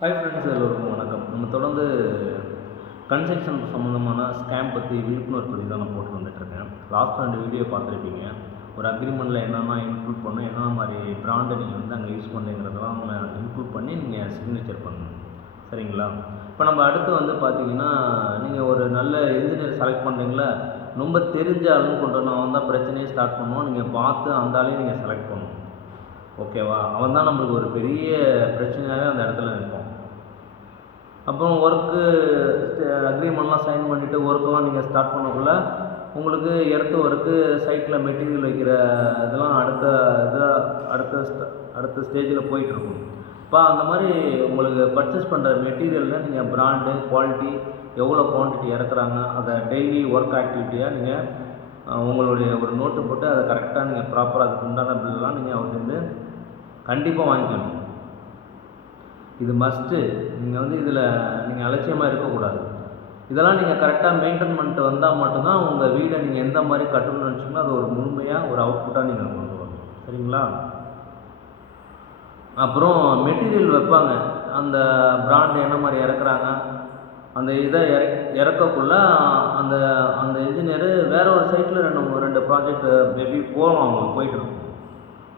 Hi friends, எல்லோருக்கும் வணக்கம். நம்ம தொடர்ந்து கன்ஸ்ட்ரக்ஷன் சம்மந்தமான ஸ்கேம் பற்றி விழிப்புணர்வு பற்றி தான் நான் போட்டு வந்துட்டுருக்கேன். லாஸ்ட் 2 வீடியோ பார்த்துருப்பீங்க. ஒரு அக்ரிமெண்ட்டில் என்னென்ன இன்க்ளூட் பண்ணணும், என்னென்ன மாதிரி பிராண்டை நீங்கள் வந்து அங்கே யூஸ் பண்ணுறீங்கிறதெல்லாம் இன்க்ளூட் பண்ணி நீங்கள் சிக்னேச்சர் பண்ணணும். சரிங்களா? இப்போ நம்ம அடுத்து வந்து பார்த்தீங்கன்னா, நீங்கள் ஒரு நல்ல இன்ஜினியர் செலக்ட் பண்ணுறீங்களா, ரொம்ப தெரிஞ்ச ஆளுன்னு கொண்டு வரணும். அவன் தான் பிரச்சனையே ஸ்டார்ட் பண்ணுவோம். நீங்கள் பார்த்து அந்த ஆளையும் நீங்கள் செலக்ட் பண்ணணும். ஓகேவா? அவன் தான் நம்மளுக்கு ஒரு பெரிய பிரச்சனையாகவே அந்த இடத்துல நிற்போம். அப்புறம் ஒர்க்கு அக்ரிமெண்ட்லாம் சைன் பண்ணிவிட்டு ஒர்க்கெலாம் நீங்கள் ஸ்டார்ட் பண்ணக்குள்ள உங்களுக்கு எர்த்து ஒர்க்கு சைட்டில் மெட்டீரியல் வைக்கிற இதெல்லாம் அடுத்த ஸ்டேஜில் போயிட்டுருக்கும். இப்போ அந்த மாதிரி உங்களுக்கு பர்ச்சேஸ் பண்ணுற மெட்டீரியலில் நீங்கள் பிராண்டு, குவாலிட்டி, எவ்வளோ குவான்டிட்டி இறக்குறாங்க, அதை டெய்லி ஒர்க் ஆக்டிவிட்டியாக நீங்கள் உங்களுடைய ஒரு நோட்டு போட்டு அதை கரெக்டாக நீங்கள் ப்ராப்பராக அதுக்கு உண்டான பில்லாம் நீங்கள் அவர்கிட்ட கண்டிப்பாக வாங்கிக்கணும். இது மஸ்ட்டு. நீங்கள் வந்து இதில் நீங்கள் அலட்சியமாக இருக்கக்கூடாது. இதெல்லாம் நீங்கள் கரெக்டாக மெயின்டைன் பண்ணிட்டு வந்தால் மட்டும்தான் உங்கள் வீடை நீங்கள் எந்த மாதிரி கட்டணும்னு நினச்சிங்கன்னா அது ஒரு முழுமையாக ஒரு அவுட்புட்டாக நீங்கள் கொண்டு வரணும். சரிங்களா? அப்புறம் மெட்டீரியல் வைப்பாங்க. அந்த பிராண்டு என்ன மாதிரி இறக்குறாங்க, அந்த இதை இறக்கக்குள்ள அந்த அந்த இன்ஜினியரு வேறு ஒரு சைட்டில் ரெண்டு ப்ராஜெக்ட் மேபி போகலாம், அவங்களுக்கு போயிட்டுருக்கும்.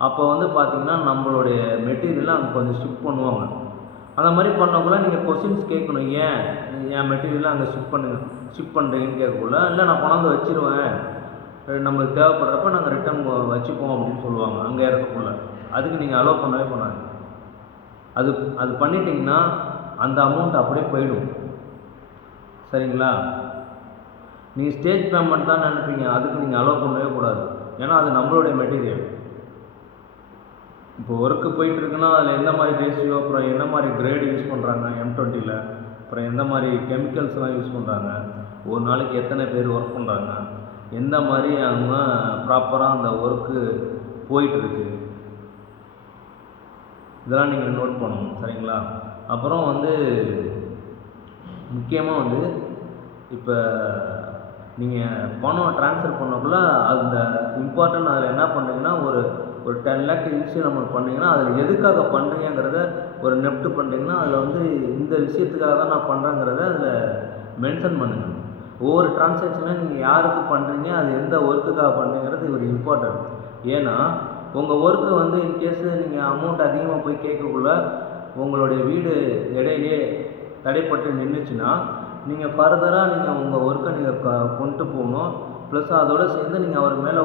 அப்போ வந்து பார்த்திங்கன்னா நம்மளுடைய மெட்டீரியலை அங்கே கொஞ்சம் ஷிஃப்ட் பண்ணுவாங்க. அந்த மாதிரி பண்ணக்குள்ள நீங்கள் கொஸ்டின்ஸ் கேட்கணும். ஏன் என் மெட்டீரியலை அங்கே ஷிஃப்ட் பண்ணுறீங்கன்னு கேட்கக்குள்ள, இல்லை நான் கொண்டாந்து வச்சுருவேன், நம்மளுக்கு தேவைப்படுறப்ப நாங்கள் ரிட்டர்ன் வச்சுப்போம் அப்படின்னு சொல்லுவாங்க அங்கே இறக்கக்குள்ள. அதுக்கு நீங்கள் அலோவ் பண்ணவே பண்ணாது. அது பண்ணிட்டீங்கன்னா அந்த அமௌண்ட் அப்படியே போயிடும். சரிங்களா? நீங்கள் ஸ்டேஜ் பேமெண்ட் தான் நினைப்பீங்க, அதுக்கு நீங்கள் அலோவ் பண்ணவே கூடாது. ஏன்னா அது நம்மளுடைய மெட்டீரியல். இப்போ ஒர்க்கு போயிட்டுருக்குன்னா அதில் எந்த மாதிரி ரேஷியோ, அப்புறம் என்ன மாதிரி கிரேடு யூஸ் பண்ணுறாங்க M20ல், அப்புறம் எந்த மாதிரி கெமிக்கல்ஸ்லாம் யூஸ் பண்ணுறாங்க, ஒரு நாளைக்கு எத்தனை பேர் ஒர்க் பண்ணுறாங்க, எந்த மாதிரி அவங்க ப்ராப்பராக அந்த ஒர்க்கு போயிட்டுருக்கு, இதெல்லாம் நீங்கள் நோட் பண்ணணும். சரிங்களா? அப்புறம் வந்து முக்கியமாக வந்து இப்போ நீங்கள் பணம் ட்ரான்ஸ்ஃபர் பண்ணக்குள்ள அந்த இம்பார்ட்டன்ட் அதில் என்ன பண்ணுறீங்கன்னா, ஒரு 10 lakh இனிஷியல் அமௌண்ட் பண்ணிங்கன்னா அதில் எதுக்காக பண்ணுறீங்கிறத ஒரு நெஃப்ட் பண்ணுறீங்கன்னா அதில் வந்து இந்த விஷயத்துக்காக தான் நான் பண்ணுறேங்கிறத அதில் மென்ஷன் பண்ணுங்கள். ஒவ்வொரு டிரான்சாக்ஷனையும் நீங்கள் யாருக்கு பண்ணுறீங்க, அது எந்த ஒர்க்குக்காக பண்ணுறீங்கிறது ஒரு இம்பார்ட்டன்ட். ஏன்னா உங்கள் ஒர்க்கு வந்து இன்கேஸு நீங்கள் அமௌண்ட் அதிகமாக போய் கேட்கக்குள்ள உங்களுடைய வீடு இடையிலே தடைப்பட்டு நின்றுச்சுன்னா நீங்கள் ஃபர்தராக நீங்கள் உங்கள் ஒர்க்கை நீங்கள் கொண்டு போகணும். ப்ளஸ் அதோடு சேர்ந்து நீங்கள் அவர் மேலே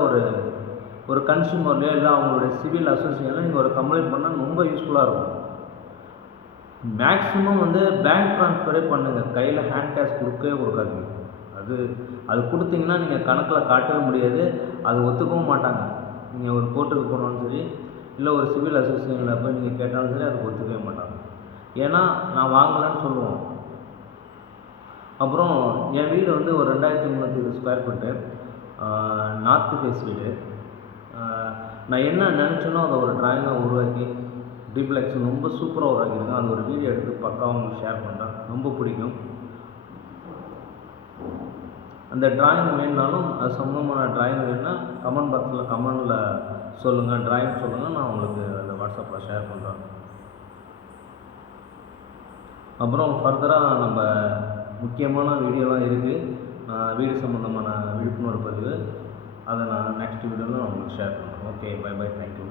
ஒரு கன்சியூமர்லையோ இல்லை அவங்களுடைய சிவில் அசோசியேஷனில் நீங்கள் ஒரு கம்ப்ளைண்ட் பண்ணால் ரொம்ப யூஸ்ஃபுல்லாக இருக்கும். மேக்ஸிமம் வந்து பேங்க் ட்ரான்ஸ்ஃபரே பண்ணுங்கள். கையில் ஹேண்ட் கேஷ் கொடுக்கவே கொடுக்காதீங்க. அது கொடுத்தீங்கன்னா நீங்கள் கணக்கில் காட்டவே முடியாது, அது ஒத்துக்கவும் மாட்டாங்க. நீங்கள் ஒரு கோர்ட்டுக்கு போனாலும் சரி, இல்லை ஒரு சிவில் அசோசியேஷனில் போய் நீங்கள் கேட்டாலும் சரி, அதுக்கு ஒத்துக்கவே மாட்டாங்க. ஏன்னா நான் வாங்கலைன்னு சொல்லுவோம். அப்புறம் என் வீடு வந்து ஒரு 2320 ஸ்கொயர் ஃபீட்டு, நார்த்து ஃபேஸ் வீடு. நான் என்ன நினச்சேனோ அதை ஒரு ட்ராயிங்காக உருவாக்கி டீப்ளெக்ஸ் ரொம்ப சூப்பராக உருவாக்கியிருக்கேன். அது ஒரு வீடியோ எடுத்து பக்காவாக உங்களுக்கு ஷேர் பண்ணுறேன். ரொம்ப பிடிக்கும். அந்த ட்ராயிங் வேணுனாலும் அது சம்மந்தமான ட்ராயிங் வேணுன்னா கமெண்டில் சொல்லுங்கள், ட்ராயிங் சொல்லுங்கள், நான் உங்களுக்கு அந்த வாட்ஸ்அப்பில் ஷேர் பண்ணுறேன். அப்புறம் ஃபர்தராக நம்ம முக்கியமான வீடியோலாம் இருக்குது, வீடு சம்மந்தமான விழிப்புணர்வு பதிவு. அதை நான் நெக்ஸ்ட் வீடியோவில் நான் உங்களுக்கு ஷேர் பண்ணுறேன். Okay, bye bye, thank you.